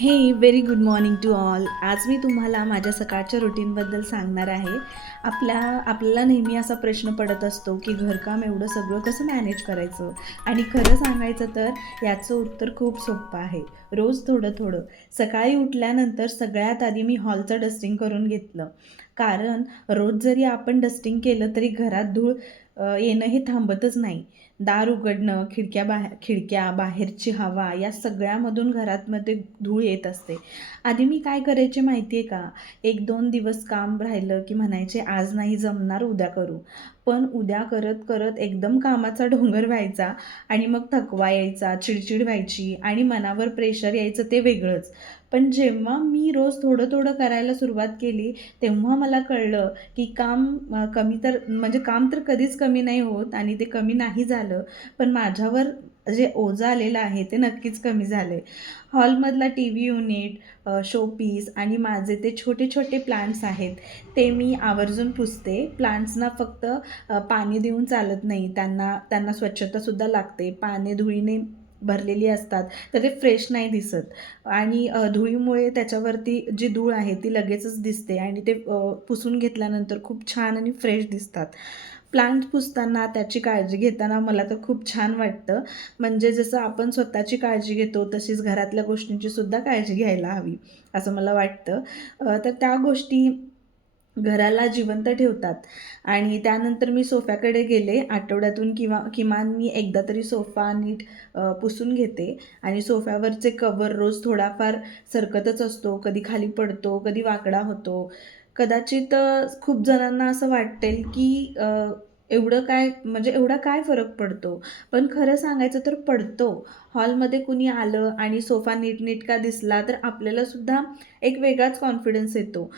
हे very good morning to all आज मी तुम्हाला माझ्या सकाळच्या रुटीनबद्दल सांगणार आहे. आपल्या आपल्याला नेहमी असा प्रश्न पडत असतो की घरकाम एवढं सगळं कसं मॅनेज करायचं? आणि खरं सांगायचं तर याचं उत्तर खूप सोपं आहे. रोज थोडं थोडं. सकाळी उठल्यानंतर सगळ्यात आधी मी हॉलचं डस्टिंग करून घेतलं. कारण रोज जरी आपण डस्टिंग केलं तरी घरात धूळ येणं हे थांबतच नाही. दार उघडणं खिडक्या बाहेर खिडक्या बाहेरची हवा या सगळ्यामधून घरातमध्ये धूळ येत असते. आधी मी काय करायचे माहिती आहे का? एक दोन दिवस काम राहिलं की म्हणायचे आज नाही जमणार उद्या करू. पण उद्या करत करत एकदम कामाचा डोंगर व्हायचा आणि मग थकवा यायचा चिडचिड व्हायची आणि मनावर प्रेशर यायचं ते वेगळंच. पण जेव्हा मी रोज थोडं थोडं करायला सुरुवात केली तेव्हा मला कळलं की काम कमी तर म्हणजे काम तर कधीच कमी नाही होत आणि ते कमी नाही झालं. पण माझ्यावर जे ओझं आलेलं आहे ते नक्कीच कमी झालं आहे हॉलमधला टी व्ही युनिट शोपीस आणि माझे ते छोटे छोटे प्लांट्स आहेत ते मी आवर्जून पुसते. प्लांट्सना फक्त पाणी देऊन चालत नाही. त्यांना त्यांना स्वच्छतासुद्धा लागते. पाने धुळीने भरलेली असतात तर ते फ्रेश नाही दिसत. आणि धुळीमुळे त्याच्यावरती जी धूळ आहे ती लगेचच दिसते आणि ते पुसून घेतल्यानंतर खूप छान आणि फ्रेश दिसतात. प्लांट पुसताना त्याची काळजी घेताना मला तर खूप छान वाटतं. म्हणजे जसं आपण स्वतःची काळजी घेतो तशीच घरातल्या गोष्टींची सुद्धा काळजी घ्यायला हवी असं मला वाटतं. तर त्या गोष्टी घराला जिवंत ठेवतात. आणि त्यानंतर मी सोफ्याकडे गेले आठवड्यातून किंवा किमान मी एकदा तरी सोफा नीट पुसून घेते. आणि सोफ्यावरचे कवर रोज थोडाफार सरकतच असतो. कधी खाली पडतो कधी वाकडा होतो. कदाचित खूप जणांना असं वाटेल की एवढं काय म्हणजे एवढा काय फरक पडतो? पण खरं सांगायचं तर पडतो. हॉलमध्ये कुणी आलं आणि सोफा नीटनेटका दिसला तर आपल्यालासुद्धा एक वेगळाच कॉन्फिडन्स येतो.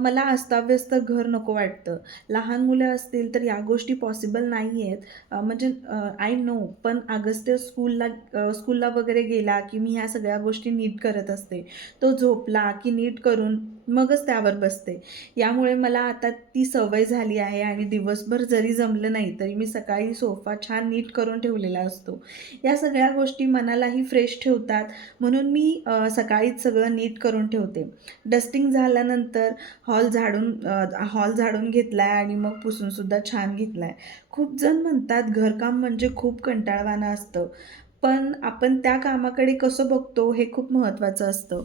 मला अस्ताव्यस्त घर नको वाटतं. लहान मुलं असतील तर या गोष्टी पॉसिबल नाही आहेत म्हणजे आय नो पण अगस्त्य स्कूलला स्कूलला वगैरे गेला की मी ह्या सगळ्या गोष्टी नीट करत असते. तो झोपला की नीट करून मगच त्यावर बसते. यामुळे मला आता ती सवय झाली आहे आणि दिवसभर जरी जमलं नाही तरी मी सकाळी सोफा छान नीट करून ठेवलेला असतो. या सगळ्या गोष्टी मनालाही फ्रेश ठेवतात. म्हणून मी सकाळीच सगळं नीट करून ठेवते. डस्टिंग झाल्यानंतर हॉल झाडून हॉल झाडून घेतला आहे आणि मग पुसूनसुद्धा छान घेतला आहे खूप जण म्हणतात घरकाम म्हणजे खूप कंटाळवाणं असतं. पण आपण त्या कामाकडे कसं बघतो हे खूप महत्त्वाचं असतं.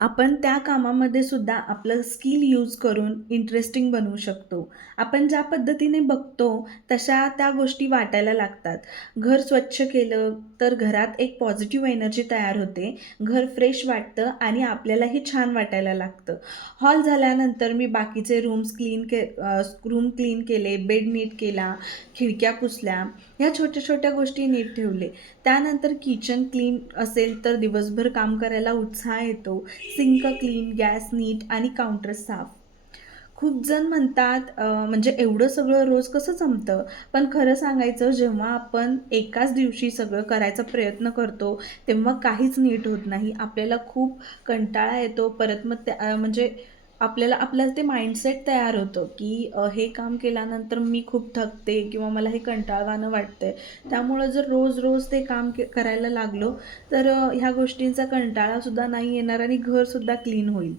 आपण त्या कामामध्ये सुद्धा आपलं स्किल यूज करून इंटरेस्टिंग बनवू शकतो. आपण ज्या पद्धतीने बघतो तशा त्या गोष्टी वाटायला लागतात. घर स्वच्छ केलं तर घरात एक पॉझिटिव्ह एनर्जी तयार होते. घर फ्रेश वाटतं आणि आपल्यालाही छान वाटायला लागतं. हॉल झाल्यानंतर मी बाकीचे रूम्स क्लीन के रूम क्लीन केले बेड नीट केला खिडक्या पुसल्या ह्या छोट्या छोट्या गोष्टी नीट ठेवले. त्यानंतर किचन क्लीन असेल तर दिवसभर काम करायला उत्साह येतो. सिंक क्लीन गॅस नीट आणि काउंटर साफ. खूप जण म्हणतात म्हणजे एवढं सगळं रोज कसं जमतं? पण खरं सांगायचं जेव्हा आपण एकाच दिवशी सगळं करायचा प्रयत्न करतो तेव्हा काहीच नीट होत नाही. आपल्याला खूप कंटाळा येतो परत मग त्या म्हणजे आपल्याला आपल्याला ते माइंडसेट तयार होतं की हे काम केल्यानंतर मी खूप थकते किंवा मला हे कंटाळवाणं वाटतंय. त्यामुळं जर रोज रोज ते काम के करायला लागलो तर ह्या गोष्टींचा कंटाळासुद्धा नाही येणार आणि घरसुद्धा क्लीन होईल.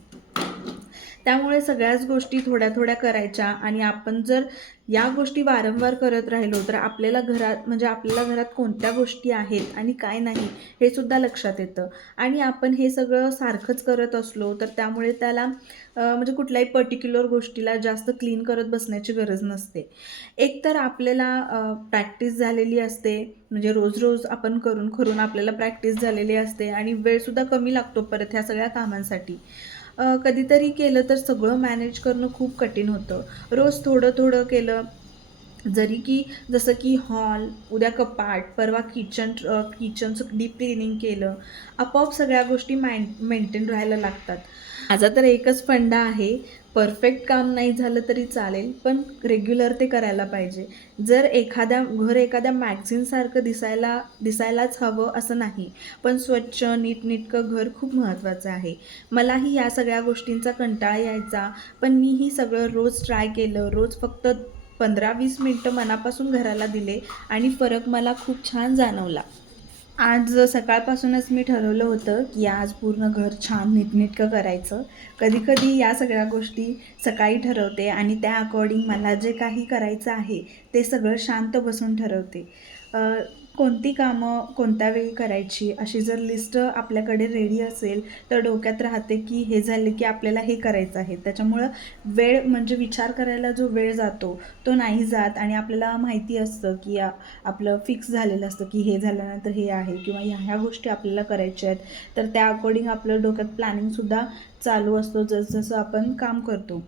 त्यामुळे सगळ्याच गोष्टी थोड्या थोड्या करायच्या आणि आपण जर या गोष्टी वारंवार करत राहिलो तर आपल्याला घरात म्हणजे आपल्याला घरात कोणत्या गोष्टी आहेत आणि काय नाही हे सुद्धा लक्षात येतं. आणि आपण हे सगळं सारखंच करत असलो तर त्यामुळे त्याला म्हणजे कुठल्याही पर्टिक्युलर गोष्टीला जास्त क्लीन करत बसण्याची गरज नसते. एक तर आपल्याला प्रॅक्टिस झालेली असते म्हणजे रोज रोज आपण करून करून आपल्याला प्रॅक्टिस झालेली असते आणि वेळसुद्धा कमी लागतो परत ह्या सगळ्या कामांसाठी. कधीतरी केलं तर सगळं मॅनेज करणं खूप कठीण होतं. रोज थोडं थोडं केलं जरी की जसं की हॉल उद्या कपाट परवा किचन किचनचं डीप क्लिनिंग केलं आपोआप सगळ्या गोष्टी मॅन मेंटेन राहायला लागतात. माझा तर एकच फंडा आहे परफेक्ट काम नाही झालं तरी चालेल पण रेग्युलर ते करायला पाहिजे. जर एखाद्या घर एखाद्या मॅगझिनसारखं दिसायला दिसायलाच हवं असं नाही पण स्वच्छ नीटनेटकं घर खूप महत्त्वाचं आहे. मलाही या सगळ्या गोष्टींचा कंटाळा यायचा पण मी ही सगळं रोज ट्राय केलं रोज फक्त पंधरा वीस मिनटं मनापासून घराला दिले आणि फरक मला खूप छान जाणवला. आज सकाळपासूनच मी ठरवलं होतं की आज पूर्ण घर छान नीटनेटकं करायचं. कधीकधी या सगळ्या गोष्टी सकाळी ठरवते आणि त्या अकॉर्डिंग मला जे काही करायचं आहे ते सगळं शांत बसून ठरवते. कोणती कामं कोणत्या वेळी करायची अशी जर लिस्ट आपल्याकडे रेडी असेल तर डोक्यात राहते की हे झाले की आपल्याला हे करायचं आहे. त्याच्यामुळं वेळ म्हणजे विचार करायला जो वेळ जातो तो नाही जात आणि आपल्याला माहिती असतं की आपलं फिक्स झालेलं असतं की हे झाल्यानंतर हे आहे किंवा ह्या ह्या गोष्टी आपल्याला करायच्या आहेत. तर त्या अकॉर्डिंग आपलं डोक्यात प्लॅनिंगसुद्धा चालू असतो जसजसं आपण काम करतो.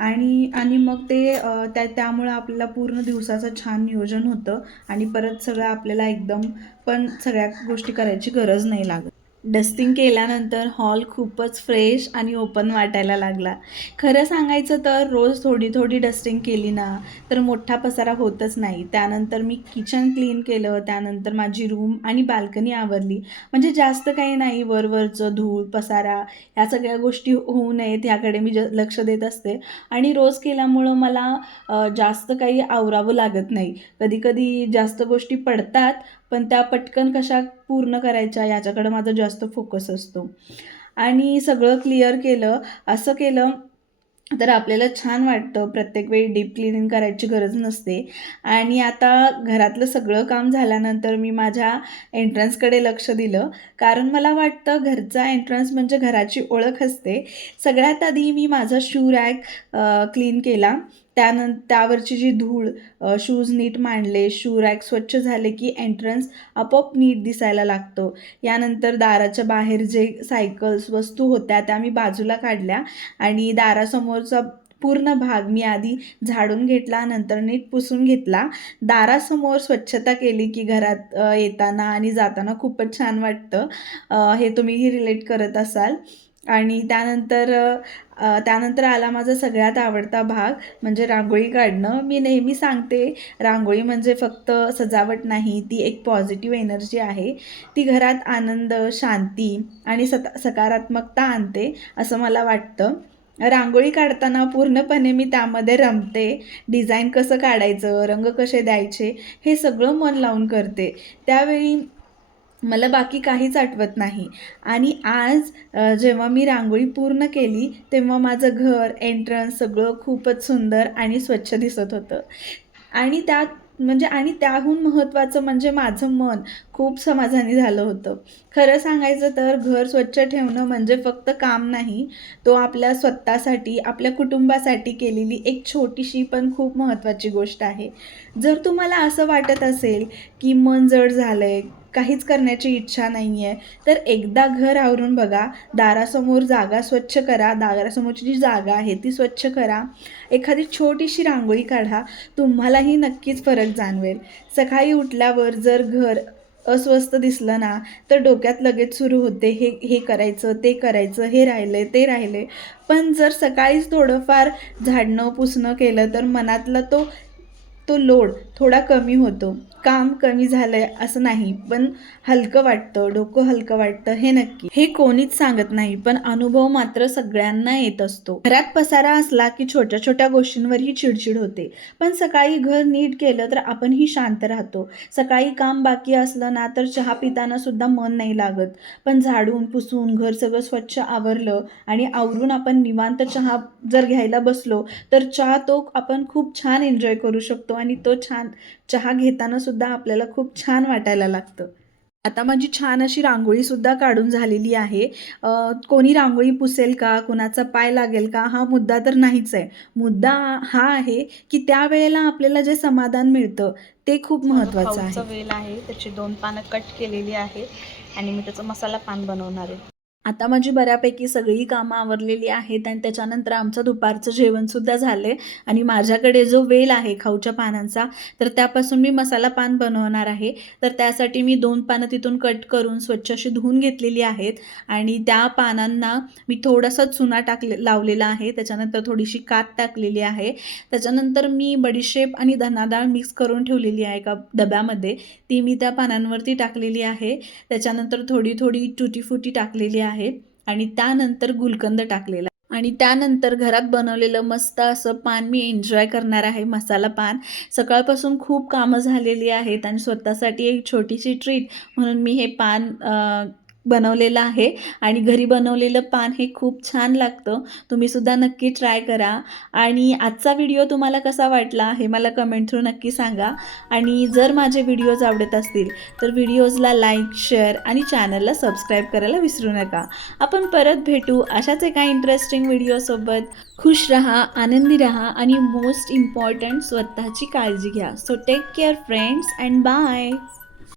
आणि आणि मग ते त्या त्यामुळं आपल्याला पूर्ण दिवसाचं छान नियोजन होतं आणि परत सगळं आपल्याला एकदम पण सगळ्या गोष्टी करायची गरज नाही लागत. डस्टिंग केल्यानंतर हॉल खूपच फ्रेश आणि ओपन वाटायला लागला. खरं सांगायचं तर रोज थोडी थोडी डस्टिंग केली ना तर मोठा पसारा होतच नाही. त्यानंतर मी किचन क्लीन केलं त्यानंतर माझी रूम आणि बाल्कनी आवरली. म्हणजे जास्त काही नाही वरवरचं धूळ पसारा ह्या सगळ्या गोष्टी होऊ नयेत ह्याकडे मी ज लक्ष देत असते. आणि रोज केल्यामुळं मला जास्त काही आवरावं लागत नाही. कधी कधी जास्त गोष्टी पडतात पण त्या पटकन कशा पूर्ण करायच्या याच्याकडं माझा जास्त फोकस असतो. आणि सगळं क्लिअर केलं असं केलं तर आपल्याला छान वाटतं. प्रत्येक वेळी डीप क्लिनिंग करायची गरज नसते. आणि आता घरातलं सगळं काम झाल्यानंतर मी माझ्या एंट्रन्सकडे लक्ष दिलं. कारण मला वाटतं घरचा एंट्रन्स म्हणजे घराची ओळख असते. सगळ्यात आधी मी माझा शू रॅक क्लीन केला. त्यानं त्यावरची जी धूळ शूज नीट मांडले शू रॅक स्वच्छ झाले की एंट्रन्स आपोआप नीट दिसायला लागतो. यानंतर दाराच्या बाहेर जे सायकल्स वस्तू होत्या त्या मी बाजूला काढल्या आणि दारासमोरचा पूर्ण भाग मी आधी झाडून घेतला नंतर नीट पुसून घेतला. दारासमोर स्वच्छता केली की घरात येताना आणि जाताना खूपच छान वाटतं. हे तुम्हीही रिलेट करत असाल. आणि त्यानंतर त्यानंतर आला माझा सगळ्यात आवडता भाग म्हणजे रांगोळी काढणं. मी नेहमी सांगते रांगोळी म्हणजे फक्त सजावट नाही ती एक पॉझिटिव्ह एनर्जी आहे. ती घरात आनंद शांती आणि सता सकारात्मकता आणते असं मला वाटतं. रांगोळी काढताना पूर्णपणे मी त्यामध्ये रमते डिझाईन कसं काढायचं रंग कसे द्यायचे हे सगळं मन लावून करते. त्यावेळी मला बाकी काहीच आठवत नाही. आणि आज जेव्हा मी रांगोळी पूर्ण केली तेव्हा माझं घर एंट्रन्स सगळं खूपच सुंदर आणि स्वच्छ दिसत होतं. आणि त्यात म्हणजे आणि त्याहून महत्त्वाचं म्हणजे माझं मन खूप समाधानी झालं होतं. खरं सांगायचं तर घर स्वच्छ ठेवणं म्हणजे फक्त काम नाही तो आपल्या स्वतःसाठी आपल्या कुटुंबासाठी केलेली एक छोटीशी पण खूप महत्त्वाची गोष्ट आहे. जर तुम्हाला असं वाटत असेल की मन जड झालं आहे काहीच करण्याची इच्छा नाही आहे तर एकदा घर आवरून बघा दारासमोर जागा स्वच्छ करा दारासमोरची जी जागा आहे ती स्वच्छ करा. एखादी छोटीशी रांगोळी काढा तुम्हालाही नक्कीच फरक जाणवेल. सकाळी उठल्यावर जर घर अस्वस्थ दिसलं ना तर डोक्यात लगेच सुरू होते हे हे करायचं ते करायचं हे राहिलं ते राहिले पण जर सकाळीच थोडंफार झाडणं पुसणं केलं तर मनातला तो तो लोड थोडा कमी होतो. काम कमी झालं आहे असं नाही पण हलकं वाटतं डोकं हलकं वाटतं हे नक्की. हे कोणीच सांगत नाही पण अनुभव मात्र सगळ्यांना येत असतो. घरात पसारा असला की छोट्या छोट्या गोष्टींवरही चिडचिड होते. पण सकाळी घर नीट केलं तर आपणही शांत राहतो. सकाळी काम बाकी असलं ना तर चहा पिताना सुद्धा मन नाही लागत. पण झाडून पुसून घर सगळं स्वच्छ आवरलं आणि आवरून आपण निवांत चहा जर घ्यायला बसलो तर चहा तो आपण खूप छान एन्जॉय करू शकतो आणि तो छान चहा घेताना सुद्धा आपल्याला खूप छान वाटायला लागतं. आता माझी छान अशी रांगोळीसुद्धा काढून झालेली आहे. कोणी रांगोळी पुसेल का? कुणाचा पाय लागेल का? हा मुद्दा तर नाहीच आहे. मुद्दा हा आहे की त्यावेळेला आपल्याला जे समाधान मिळतं ते खूप महत्त्वाचं आहे. वेल आहे. त्याची दोन पानं कट केलेली आहे आणि मी त्याचं मसाला पान बनवणार आहे. आता माझी बऱ्यापैकी सगळी कामं आवरलेली आहेत आणि त्याच्यानंतर आमचं दुपारचं जेवणसुद्धा झालं आहे आणि माझ्याकडे जो वेल आहे खाऊच्या पानांचा तर त्यापासून मी मसाला पान बनवणार आहे. तर त्यासाठी मी दोन पानं तिथून कट करून स्वच्छ अशी धुवून घेतलेली आहेत. आणि त्या पानांना मी थोडासा चुना टाकले लावलेला आहे. त्याच्यानंतर थोडीशी कात टाकलेली आहे. त्याच्यानंतर मी बडीशेप आणि धनाडाळ मिक्स करून ठेवलेली आहे एका डब्यामध्ये. ती मी त्या पानांवरती टाकलेली आहे. त्याच्यानंतर थोडी थोडी टुटीफुटी टाकलेली आहे आणि त्यानंतर गुलकंद टाकलेला आणि त्यानंतर घरात बनवलेलं मस्त असं पान मी एन्जॉय करणार आहे मसाला पान. सकाळपासून खूप कामं झालेली आहेत आणि स्वतःसाठी एक छोटीशी ट्रीट म्हणून मी हे पान बनवलेलं आहे आणि घरी बनवलेलं पान हे खूप छान लागतं. तुम्हीसुद्धा नक्की ट्राय करा. आणि आजचा व्हिडिओ तुम्हाला कसा वाटला हे मला कमेंट थ्रू नक्की सांगा. आणि जर माझे व्हिडिओज आवडत असतील तर व्हिडिओजला लाईक शेअर आणि चॅनलला सबस्क्राईब करायला विसरू नका. आपण परत भेटू अशाच एका इंटरेस्टिंग व्हिडिओसोबत खुश रहा आनंदी रहा आणि मोस्ट इम्पॉर्टंट स्वतःची काळजी घ्या. So take care friends and bye